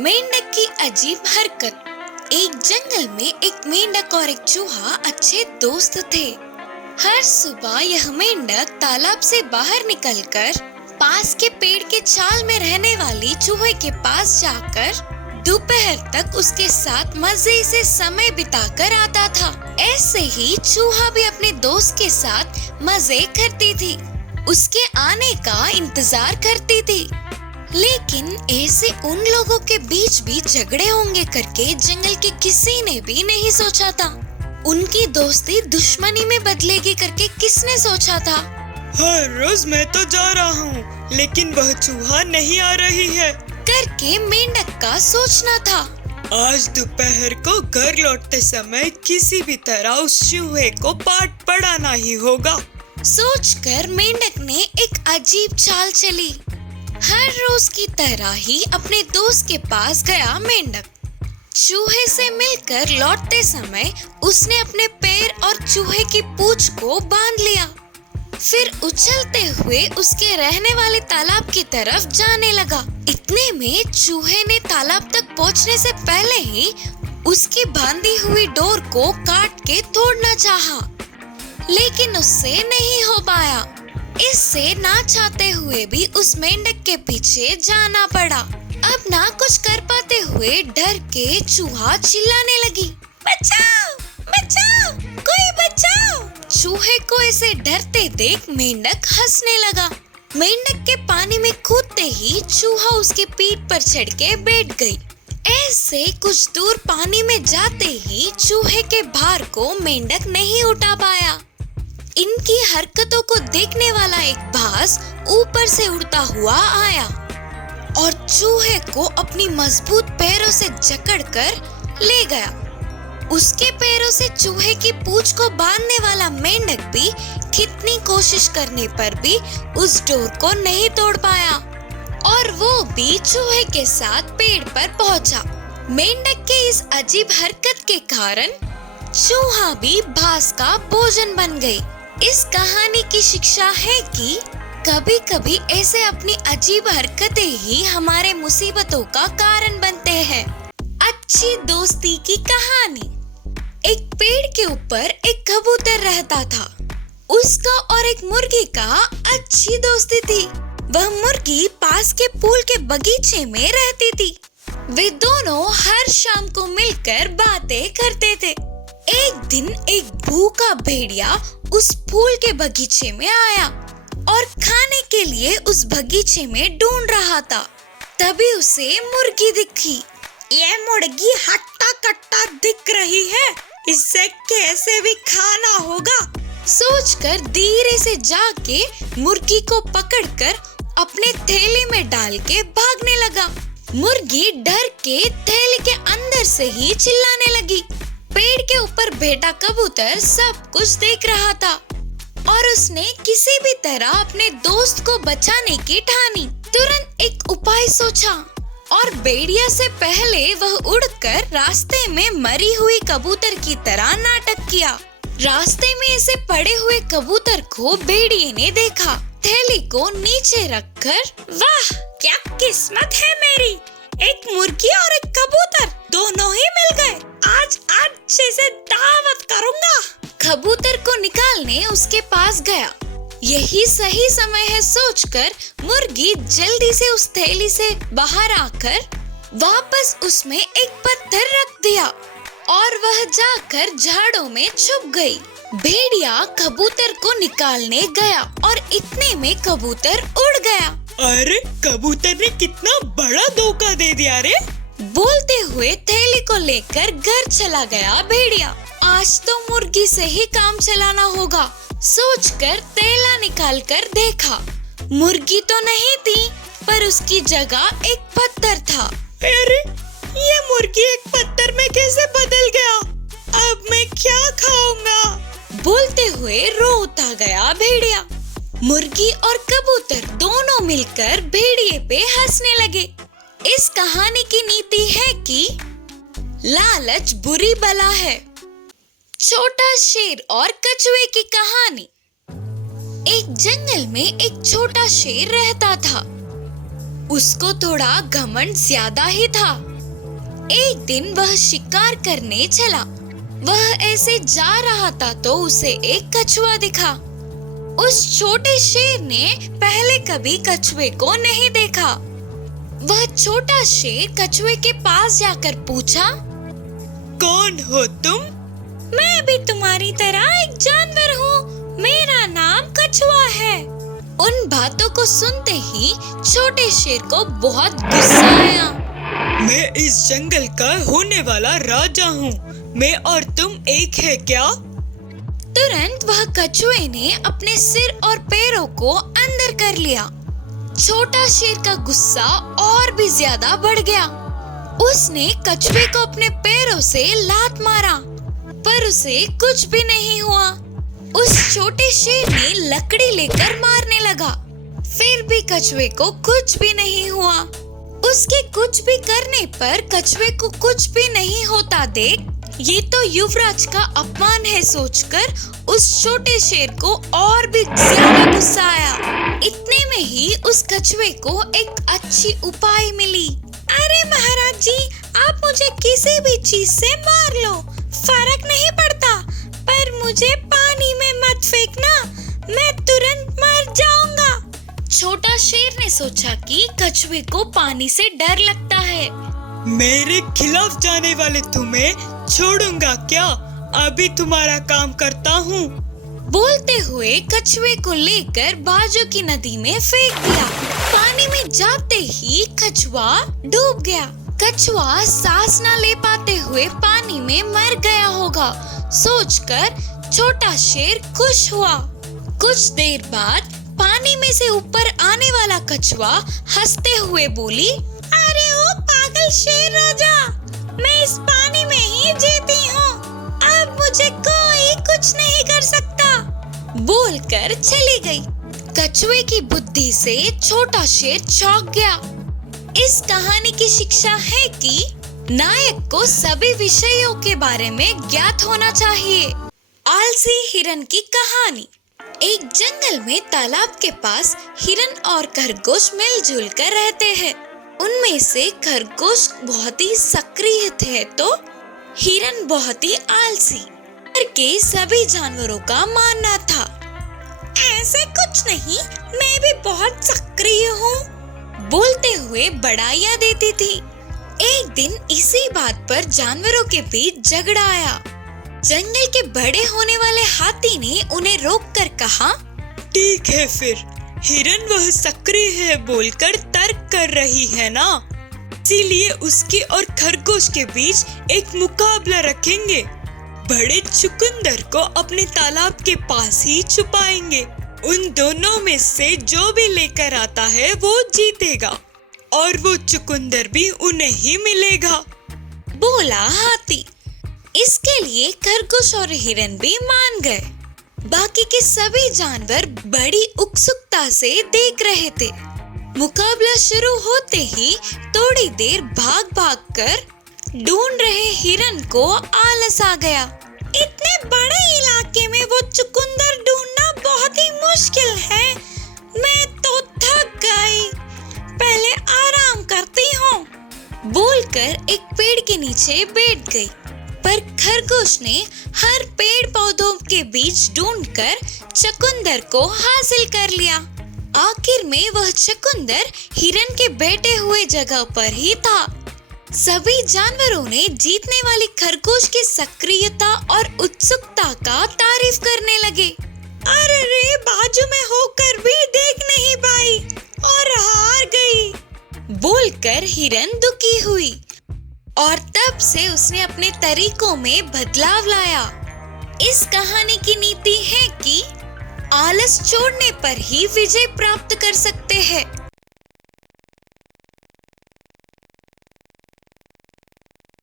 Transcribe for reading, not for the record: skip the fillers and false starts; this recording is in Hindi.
मेंढक की अजीब हरकत। एक जंगल में एक मेंढक और एक चूहा अच्छे दोस्त थे। हर सुबह यह मेंढक तालाब से बाहर निकलकर पास के पेड़ के छाल में रहने वाली चूहे के पास जाकर दोपहर तक उसके साथ मजे से समय बिताकर आता था। ऐसे ही चूहा भी अपने दोस्त के साथ मजे करती थी, उसके आने का इंतजार करती थी। लेकिन ऐसे उन लोगों के बीच भी झगड़े होंगे करके जंगल के किसी ने भी नहीं सोचा था। उनकी दोस्ती दुश्मनी में बदलेगी करके किसने सोचा था? हर रोज मैं तो जा रहा हूँ, लेकिन वह चूहा नहीं आ रही है करके मेंढक का सोचना था। आज दोपहर को घर लौटते समय किसी भी तरह उस चूहे को पाठ पढ़ाना ही होगा। सोचकर मेंढक ने एक अजीब चाल चली। हर रोज की तरह ही अपने दोस्त के पास गया मेंढक। चूहे से मिलकर लौटते समय उसने अपने पैर और चूहे की पूंछ को बांध लिया। फिर उछलते हुए उसके रहने वाले तालाब की तरफ जाने लगा। इतने में चूहे ने तालाब तक पहुंचने से पहले ही उसकी बांधी हुई डोर को काट के तोड़ना चाहा, लेकिन उससे नहीं हो पाया। इससे ना चाहते हुए भी उस मेंढक के पीछे जाना पड़ा। अब ना कुछ कर पाते हुए डर के चूहा चिल्लाने लगी, बचाओ बचाओ, कोई बचाओ। चूहे को ऐसे डरते देख मेंढक हंसने लगा। मेंढक के पानी में कूदते ही चूहा उसकी पीठ पर चढ़ के बैठ गई। ऐसे कुछ दूर पानी में जाते ही चूहे के भार को मेंढक नहीं उठा पाया। इनकी हरकतों को देखने वाला एक बाज ऊपर से उड़ता हुआ आया और चूहे को अपनी मजबूत पैरों से जकड़कर ले गया। उसके पैरों से चूहे की पूंछ को बांधने वाला मेंढक भी कितनी कोशिश करने पर भी उस डोर को नहीं तोड़ पाया और वो भी चूहे के साथ पेड़ पर पहुंचा। मेंढक के इस अजीब हरकत के कारण चूहा भी बाज का भोजन बन गई। इस कहानी की शिक्षा है कि कभी कभी ऐसे अपनी अजीब हरकतें ही हमारे मुसीबतों का कारण बनते हैं। अच्छी दोस्ती की कहानी। एक पेड़ के ऊपर एक कबूतर रहता था। उसका और एक मुर्गी का अच्छी दोस्ती थी। वह मुर्गी पास के फूल के बगीचे में रहती थी। वे दोनों हर शाम को मिलकर बातें करते थे। एक दिन एक भूखा भेड़िया उस फूल के बगीचे में आया और खाने के लिए उस बगीचे में ढूंढ रहा था। तभी उसे मुर्गी दिखी। ये मुर्गी हट्टा कट्टा दिख रही है, इससे कैसे भी खाना होगा। सोचकर धीरे से जाके मुर्गी को पकड़कर अपने थैली में डाल के भागने लगा। मुर्गी डर के थैली के अंदर से ही चिल्लाने लगी। पेड़ के ऊपर बैठा कबूतर सब कुछ देख रहा था और उसने किसी भी तरह अपने दोस्त को बचाने की ठानी। तुरंत एक उपाय सोचा और भेड़िया से पहले वह उड़कर रास्ते में मरी हुई कबूतर की तरह नाटक किया। रास्ते में ऐसे पड़े हुए कबूतर को भेड़िए ने देखा। थैली को नीचे रखकर, वाह क्या किस्मत है मेरी, एक मुर्गी और एक कबूतर दोनों ही मिल गए। आज अच्छे से दावत करूंगा। कबूतर को निकालने उसके पास गया। यही सही समय है सोचकर मुर्गी जल्दी से उस थैली से बाहर आकर वापस उसमें एक पत्थर रख दिया और वह जाकर झाड़ों में छुप गई। भेड़िया कबूतर को निकालने गया और इतने में कबूतर उड़ गया। अरे कबूतर ने कितना बड़ा धोखा दे दिया रे। बोलते हुए थैली को लेकर घर चला गया भेड़िया। आज तो मुर्गी से ही काम चलाना होगा सोचकर थैला निकालकर देखा। मुर्गी तो नहीं थी, पर उसकी जगह एक पत्थर था। अरे ये मुर्गी एक पत्थर में कैसे बदल गया? अब मैं क्या खाऊंगा? बोलते हुए रोता गया भेड़िया। मुर्गी और कबूतर दोनों मिलकर भेड़िए पे हंसने लगे। इस कहानी की नीति है कि लालच बुरी बला है। छोटा शेर और कछुए की कहानी। एक जंगल में एक छोटा शेर रहता था। उसको थोड़ा घमंड ज्यादा ही था। एक दिन वह शिकार करने चला। वह ऐसे जा रहा था तो उसे एक कछुआ दिखा। उस छोटे शेर ने पहले कभी कछुए को नहीं देखा। वह छोटा शेर कछुए के पास जाकर पूछा, कौन हो तुम? मैं भी तुम्हारी तरह एक जानवर हूँ। मेरा नाम कछुआ है। उन बातों को सुनते ही छोटे शेर को बहुत गुस्सा आया। मैं इस जंगल का होने वाला राजा हूँ। मैं और तुम एक है क्या? तुरंत वह कछुए ने अपने सिर और पैरों को अंदर कर लिया। छोटा शेर का गुस्सा और भी ज्यादा बढ़ गया। उसने कछुए को अपने पैरों से लात मारा, पर उसे कुछ भी नहीं हुआ। उस छोटे शेर ने लकड़ी लेकर मारने लगा, फिर भी कछुए को कुछ भी नहीं हुआ। उसके कुछ भी करने पर कछुए को कुछ भी नहीं होता देख ये तो युवराज का अपमान है सोचकर उस छोटे शेर को और भी ज्यादा गुस्सा आया। इतने में ही उस कछुए को एक अच्छी उपाय मिली। अरे महाराज जी, आप मुझे किसी भी चीज से मार लो, फर्क नहीं पड़ता, पर मुझे पानी में मत फेंकना, मैं तुरंत मर जाऊंगा। छोटा शेर ने सोचा कि कछुए को पानी से डर लगता है। मेरे खिलाफ जाने वाले तुम्हें छोड़ूंगा क्या? अभी तुम्हारा काम करता हूँ। बोलते हुए कछुए को लेकर बाजू की नदी में फेंक दिया। पानी में जाते ही कछुआ डूब गया। कछुआ सांस न ले पाते हुए पानी में मर गया होगा सोचकर छोटा शेर खुश हुआ। कुछ देर बाद पानी में से ऊपर आने वाला कछुआ हंसते हुए बोली, अरे ओ पागल शेर राजा, मैं इस पानी में ही जीती हूँ, अब मुझे कोई कुछ नहीं कर सकता। बोलकर चली गई। कछुए की बुद्धि से छोटा शेर चौंक गया। इस कहानी की शिक्षा है कि नायक को सभी विषयों के बारे में ज्ञात होना चाहिए। आलसी हिरन की कहानी। एक जंगल में तालाब के पास हिरन और खरगोश मिलजुल कर रहते हैं। उनमें से खरगोश बहुत ही सक्रिय थे तो हिरन बहुत ही आलसी। घर के सभी जानवरों का मानना था, ऐसे कुछ नहीं, मैं भी बहुत सक्रिय हूँ, बोलते हुए बड़ाइयाँ देती थी। एक दिन इसी बात पर जानवरों के बीच झगड़ा आया। जंगल के बड़े होने वाले हाथी ने उन्हें रोककर कहा, ठीक है फिर, हिरन वह सक्रिय है बोलकर तर्क कर रही है ना, इसीलिए उसके और खरगोश के बीच एक मुकाबला रखेंगे। बड़े चुकंदर को अपने तालाब के पास ही छुपाएंगे। उन दोनों में से जो भी लेकर आता है वो जीतेगा और वो चुकंदर भी उन्हें ही मिलेगा, बोला हाथी। इसके लिए खरगोश और हिरन भी मान गए। बाकी के सभी जानवर बड़ी उत्सुकता से देख रहे थे। मुकाबला शुरू होते ही थोड़ी देर भाग भाग कर ढूंढ रहे हिरन को आलस आ गया। इतने बड़े इलाके में वो चुकंदर ढूंढना बहुत ही मुश्किल है, मैं तो थक गई, पहले आराम करती हूँ, बोलकर एक पेड़ के नीचे बैठ गई। पर खरगोश ने हर पेड़ पौधों के बीच ढूंढकर चुकंदर को हासिल कर लिया। आखिर में वह चुकंदर हिरन के बैठे हुए जगह पर ही था। सभी जानवरों ने जीतने वाली खरगोश की सक्रियता और उत्सुकता का तारीफ करने लगे। अरे रे, बाजू में होकर भी देख नहीं पाई और हार गई, बोलकर हिरन दुखी हुई और तब से उसने अपने तरीकों में बदलाव लाया। इस कहानी की नीति है कि आलस छोड़ने पर ही विजय प्राप्त कर सकते हैं।